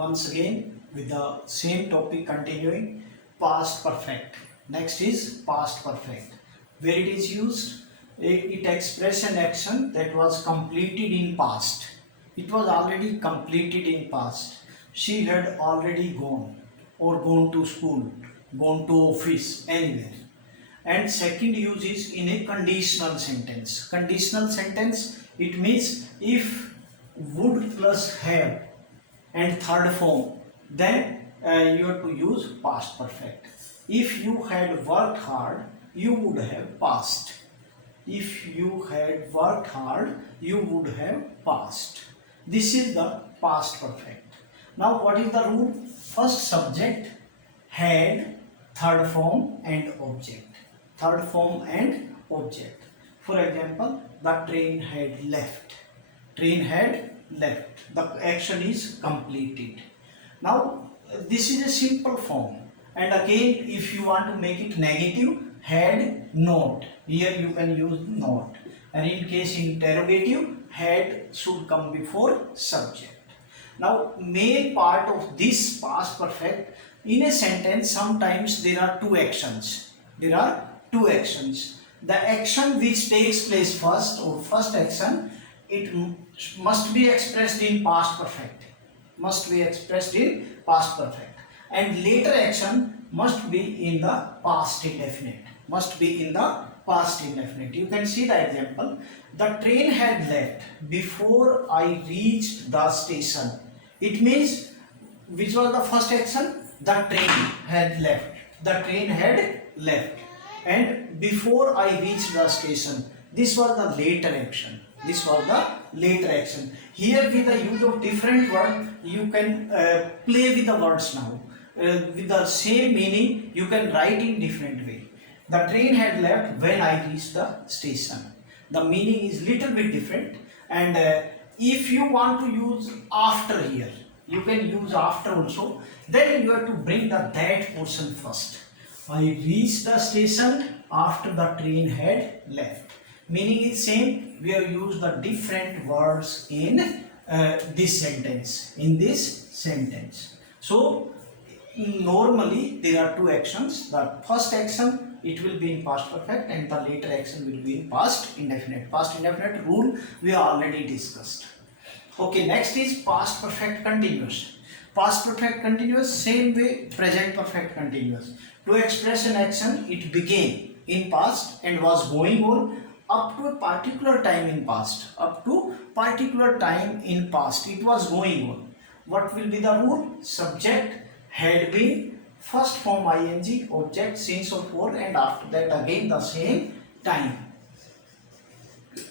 once again with the same topic continuing past perfect. Next is past perfect. Where it is used, it expresses an action that was completed in past. It was already completed in past. She had already gone or gone to school, gone to office, anywhere. And second use is in a conditional sentence. Conditional sentence, it means if would plus have and third form, then you have to use past perfect. If you had worked hard, you would have passed. If you had worked hard, you would have passed. This is the past perfect. Now what is the rule? First subject, had, third form and object. Third form and object. For example, the train had left. Train had left. The action is completed. Now this is a simple form. And again, if you want to make it negative, had not. Here you can use not. And in case interrogative, had should come before subject. Now main part of this past perfect, in a sentence sometimes there are two actions. There are two actions. The action which takes place first or first action, it must be expressed in past perfect. Must be expressed in past perfect. And later action must be in the past indefinite. Must be in the past indefinite. You can see the example. The train had left before I reached the station. It means, which was the first action? The train had left. The train had left. And before I reached the station, this was the later action. This was the later action. Here with the use of different word, you can play with the words now. With the same meaning, you can write in different way. The train had left when I reached the station. The meaning is little bit different. And if you want to use after here, you can use after also. Then you have to bring the that portion first. I reached the station after the train had left. Meaning is same. We have used the different words in this sentence. In this sentence. So normally there are two actions. The first action, it will be in past perfect, and the later action will be in past indefinite. Past indefinite rule we already discussed. Okay, next is past perfect continuous. Past perfect continuous, same way present perfect continuous. To express an action, it began in past and was going on up to a particular time in past. Up to particular time in past, it was going on. What will be the rule? Subject, had been, first form ing, object, since or for, and after that again the same time.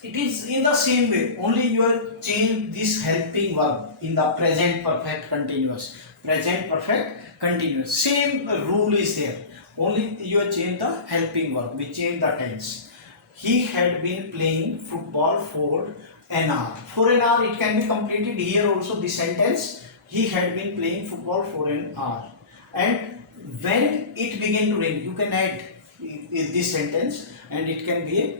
It is in the same way, only you have changed this helping verb in the present perfect continuous. Present perfect continuous. Same rule is there. Only you have changed the helping verb. We change the tense. He had been playing football for an hour. For an hour it can be completed here also this sentence. He had been playing football for an hour. And when it began to rain, you can add this sentence and it can be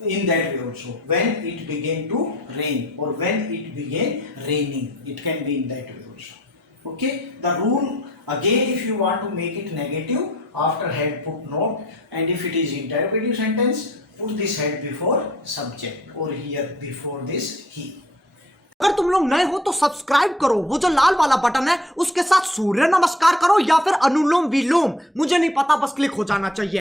in that way also. When it began to rain or when it began raining, it can be in that way also. Okay, the rule again, if you want to make it negative, after had put not, and if it is interrogative sentence, put this had before subject or here before this he. अगर तुम लोग नए हो तो subscribe करो, वो जो लाल वाला बटन है उसके साथ सूर्य नमस्कार करो या फिर अनुलोम विलोम, मुझे नहीं पता, बस क्लिक हो जाना चाहिए।